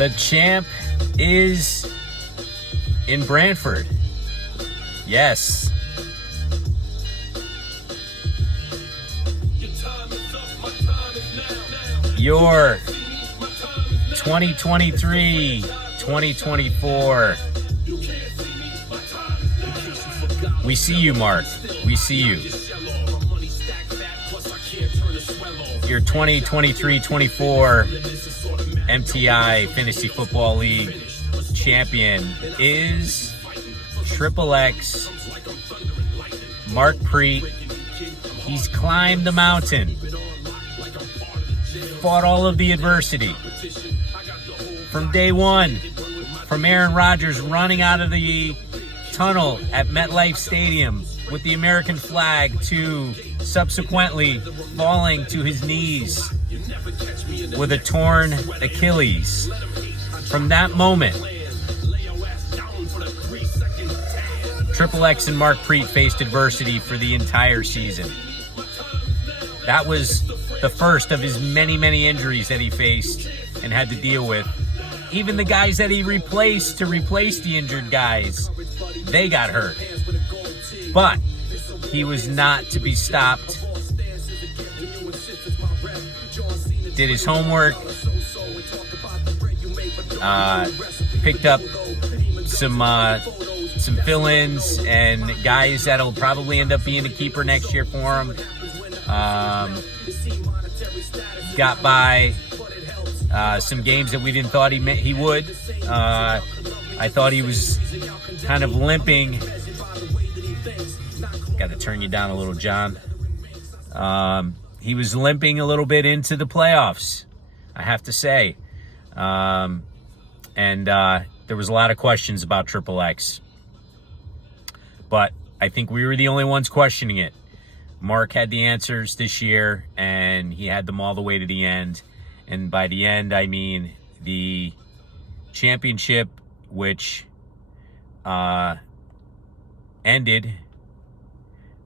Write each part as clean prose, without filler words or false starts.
The champ is in Brantford. Yes. Your 2023-2024. We see you, Mark. We see you. Your 2023-24 MTI Fantasy Football League champion is Triple X Mark Preet. He's climbed the mountain, fought all of the adversity from day one, from Aaron Rodgers running out of the tunnel at MetLife Stadium with the American flag to subsequently falling to his knees with a torn Achilles. From that moment, Triple X and Mark Preet faced adversity for the entire season. That was the first of his many, many injuries that he faced and had to deal with. Even the guys that he replaced to replace the injured guys, they got hurt. But he was not to be stopped. Did his homework. Picked up some fill-ins and guys that'll probably end up being a keeper next year for him. Got by some games that we didn't thought he would. I thought he was kind of limping. Got to turn you down a little, John. He was limping a little bit into the playoffs, I have to say. And there was a lot of questions about Triple X. But I think we were the only ones questioning it. Mark had the answers this year, and he had them all the way to the end. And by the end, I mean the championship, which ended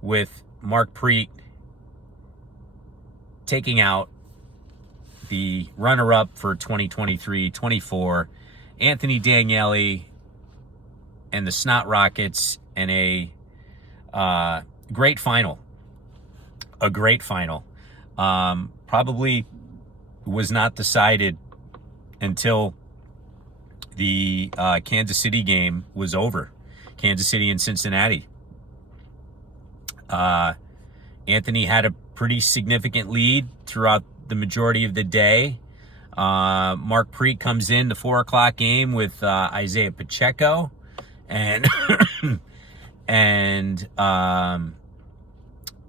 with Mark Preet taking out the runner-up for 2023-24, Anthony Daniele and the Snot Rockets in a great final. A great final. Probably was not decided until the Kansas City game was over. Kansas City and Cincinnati. Anthony had a pretty significant lead throughout the majority of the day. Mark Preet comes in the 4 o'clock game with Isaiah Pacheco and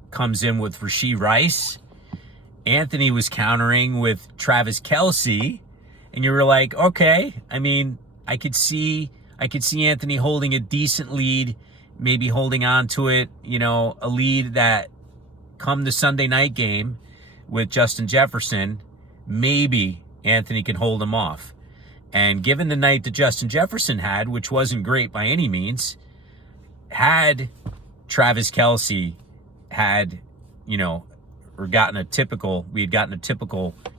comes in with Rashee Rice. Anthony was countering with Travis Kelce, and you were like, okay. I mean, I could see Anthony holding a decent lead, maybe holding on to it, a lead that come the Sunday night game with Justin Jefferson, maybe Anthony can hold him off. And given the night that Justin Jefferson had, which wasn't great by any means, had Travis Kelce had, we had gotten a typical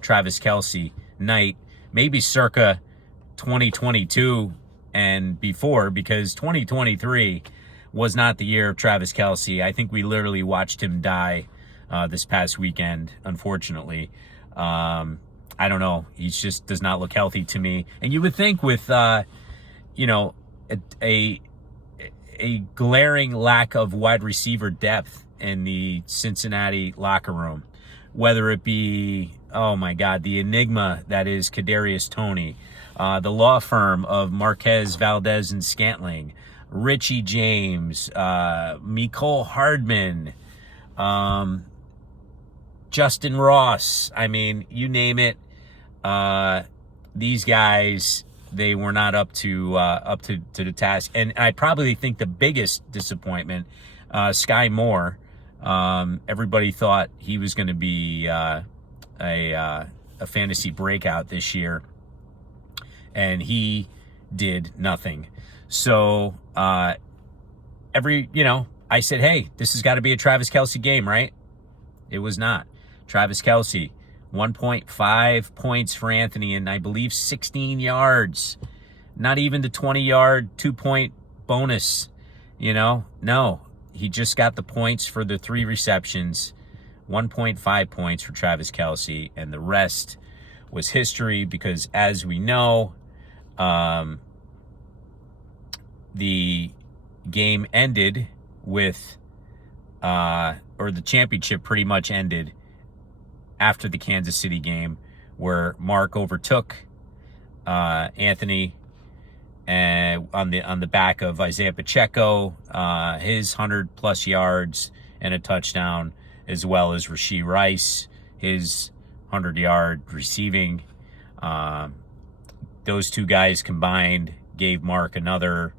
Travis Kelce night, maybe circa 2022 and before, because 2023 was not the year of Travis Kelce. I think we literally watched him die this past weekend, unfortunately. I don't know. He just does not look healthy to me. And you would think with, a glaring lack of wide receiver depth in the Cincinnati locker room, whether it be, oh my God, the enigma that is Kadarius Toney, the law firm of Marquez, Valdez, and Scantling, Richie James, Mecole Hardman, Justin Ross. I mean, you name it. These guys, they were not up to the task. And I probably think the biggest disappointment, Sky Moore. Everybody thought he was going to be a fantasy breakout this year, and he did nothing. So I said, hey, this has got to be a Travis Kelce game, right? It was not. Travis Kelce 1.5 points for Anthony, and I believe 16 yards. Not even the 20-yard 2-point bonus, No, he just got the points for the 3 receptions. 1.5 points for Travis Kelce, and the rest was history because, as we know, the game ended with, or the championship pretty much ended after the Kansas City game, where Mark overtook Anthony on the back of Isaiah Pacheco, his 100+ yards and a touchdown, as well as Rashee Rice, his 100-yard receiving. Those 2 guys combined gave Mark another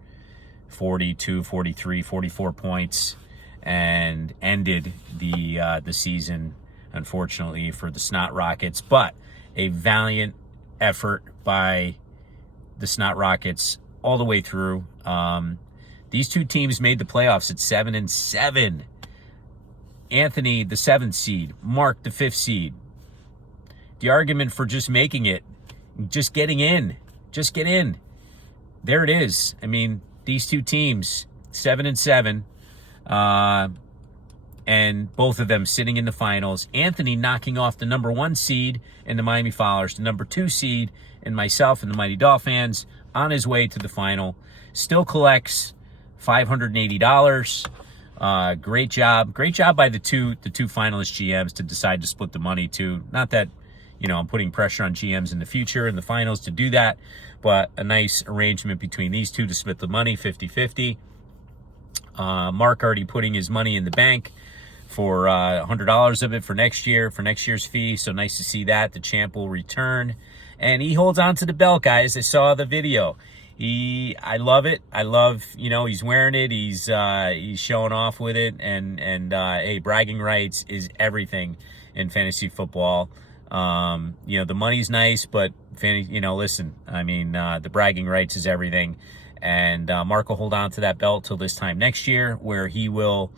42, 43, 44 points and ended the season, unfortunately, for the Snot Rockets. But a valiant effort by the Snot Rockets all the way through. These 2 teams made the playoffs at 7-7. Anthony, the 7th seed. Mark, the 5th seed. The argument for just making it, just getting in, just get in. There it is. I mean, these 2 teams, 7-7, and both of them sitting in the finals. Anthony knocking off the number 1 seed in the Miami Fowlers, the number 2 seed in myself and the Mighty Dolphins, on his way to the final. Still collects $580. Great job by the two finalist GMs to decide to split the money too. Not that, I'm putting pressure on GMs in the future in the finals to do that, but a nice arrangement between these 2 to split the money 50-50. Mark already putting his money in the bank for $100 of it for next year's fee. So nice to see that. The champ will return, and he holds on to the belt, guys. I saw the video. I love it. I love, he's wearing it. He's showing off with it. And hey, bragging rights is everything in fantasy football. The money's nice, but listen, I mean, the bragging rights is everything. And Mark will hold on to that belt till this time next year, where he will,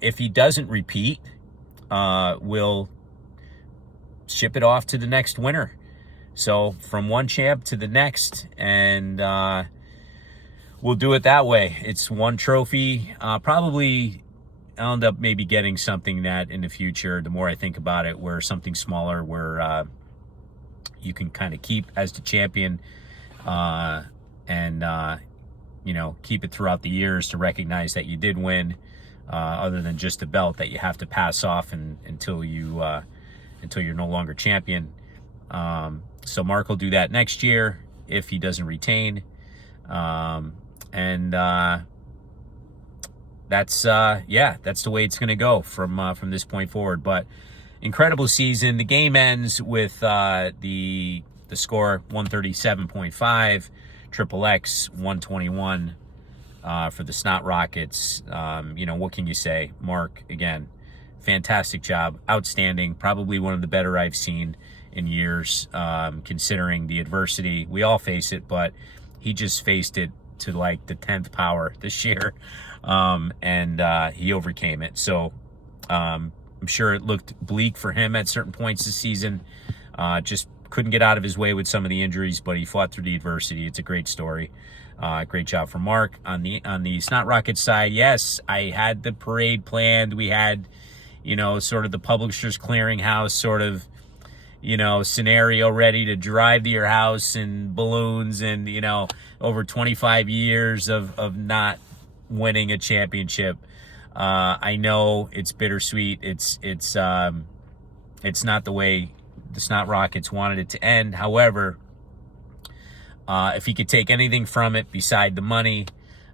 if he doesn't repeat, will ship it off to the next winner. So from one champ to the next, and we'll do it that way. It's one trophy. Probably I'll end up maybe getting something that in the future, the more I think about it, where something smaller, where you can kind of keep as the champion, and keep it throughout the years to recognize that you did win, other than just the belt that you have to pass off until you're no longer champion. So Mark will do that next year if he doesn't retain. That's the way it's going to go from this point forward. But incredible season. The game ends with the score 137.5, Triple X 121 for the Snot Rockets. What can you say? Mark, again, fantastic job, outstanding, probably one of the better I've seen in years, considering the adversity. We all face it, but he just faced it to like the 10th power this year, and he overcame it. So I'm sure it looked bleak for him at certain points this season. Just couldn't get out of his way with some of the injuries, but he fought through the adversity. It's a great story. Great job from Mark. On the Snot Rockets side, yes, I had the parade planned. We had, sort of the Publishers Clearinghouse sort of, scenario ready to drive to your house and balloons and, over 25 years of not winning a championship. I know it's bittersweet. It's not the way the Snot Rockets wanted it to end. However, if he could take anything from it beside the money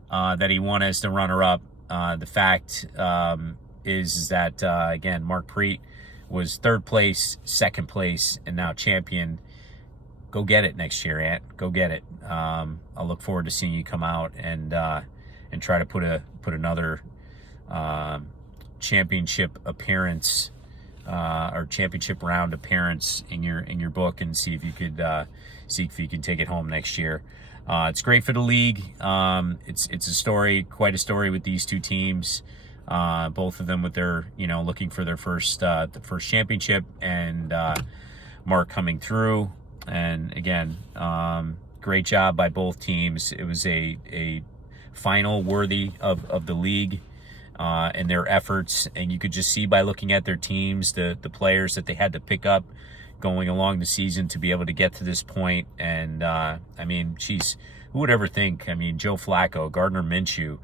that he won as the runner-up, the fact is that, again, Mark Preet was third place, second place, and now champion. Go get it next year, Ant. Go get it. I'll look forward to seeing you come out and try to put another championship appearance or championship round appearance in your book, and see if you can take it home next year. It's great for the league. It's a story, quite a story with these two teams. Both of them with their, looking for their first championship, and Mark coming through. And again, great job by both teams. It was a final worthy of the league and their efforts. And you could just see by looking at their teams, the players that they had to pick up going along the season to be able to get to this point. And I mean, geez, who would ever think? I mean, Joe Flacco, Gardner Minshew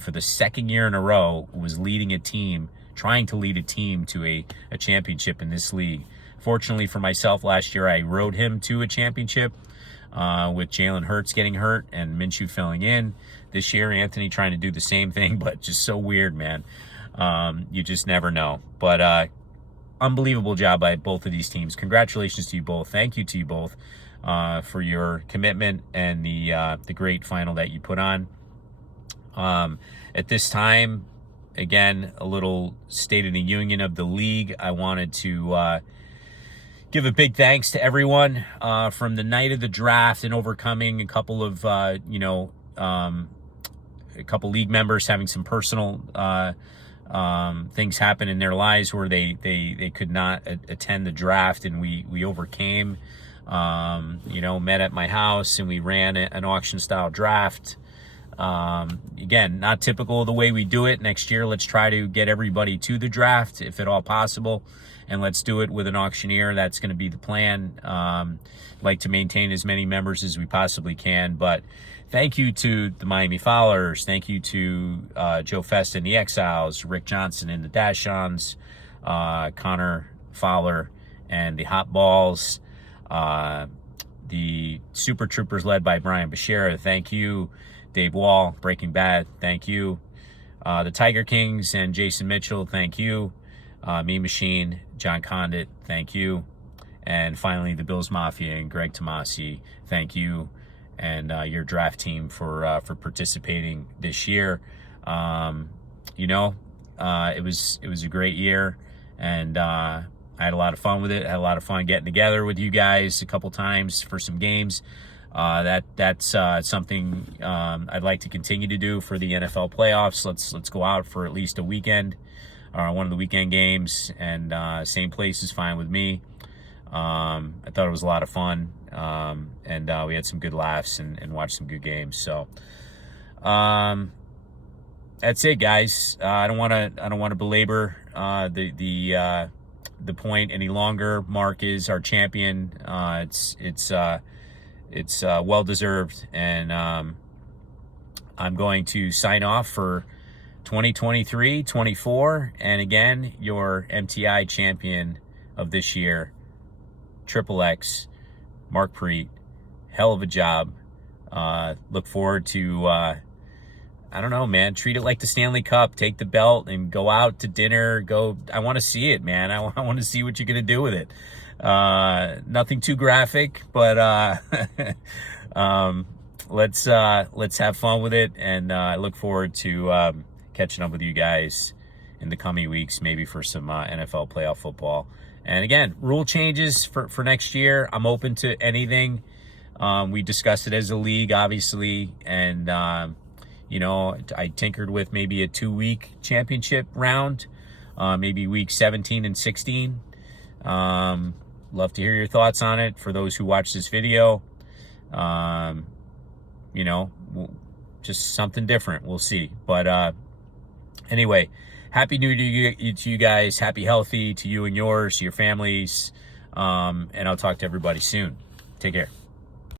for the second year in a row was trying to lead a team to a championship in this league. Fortunately for myself, last year I rode him to a championship with Jalen Hurts getting hurt and Minshew filling in. This year, Anthony trying to do the same thing, but just so weird, man. You just never know. But unbelievable job by both of these teams. Congratulations to you both. Thank you to you both for your commitment and the great final that you put on. At this time, again, a little State of the Union of the league. I wanted to give a big thanks to everyone from the night of the draft and overcoming a couple of, a couple league members having some personal things happen in their lives where they could not attend the draft, and we overcame. Met at my house and we ran an auction style draft. Again, not typical of the way we do it. Next year, let's try to get everybody to the draft if at all possible. And let's do it with an auctioneer. That's going to be the plan. Like to maintain as many members as we possibly can. But thank you to the Miami Fowlers. Thank you to Joe Festa and the Exiles, Rick Johnson and the Dashons, Connor Fowler and the Hot Balls, the Super Troopers led by Brian Bashera. Thank you. Dave Wall, Breaking Bad, thank you. The Tiger Kings and Jason Mitchell, thank you. Me Machine, John Condit, thank you. And finally, the Bills Mafia and Greg Tomasi, thank you. And your draft team for participating this year. It was a great year, and I had a lot of fun with it. I had a lot of fun getting together with you guys a couple times for some games. That's something I'd like to continue to do for the NFL playoffs. Let's go out for at least a weekend, one of the weekend games, and same place is fine with me. I thought it was a lot of fun, and we had some good laughs and watched some good games. So that's it, guys. I don't want to belabor the point any longer. Mark is our champion. It's well deserved, and I'm going to sign off for 2023-24, and again, your MTI champion of this year, Triple X, Mark Preet. Hell of a job. Look forward to I don't know, man, treat it like the Stanley Cup. Take the belt and go out to dinner. I want to see it, man. I want to see what you're going to do with it. Nothing too graphic, but let's have fun with it, and I look forward to catching up with you guys in the coming weeks, maybe for some NFL playoff football. And again, rule changes for next year. I'm open to anything. We discussed it as a league, obviously, and I tinkered with maybe a 2-week championship round, maybe week 17 and 16. Love to hear your thoughts on it. For those who watch this video, just something different. We'll see. But anyway, happy New Year to you guys. Happy healthy to you and yours, your families. And I'll talk to everybody soon. Take care.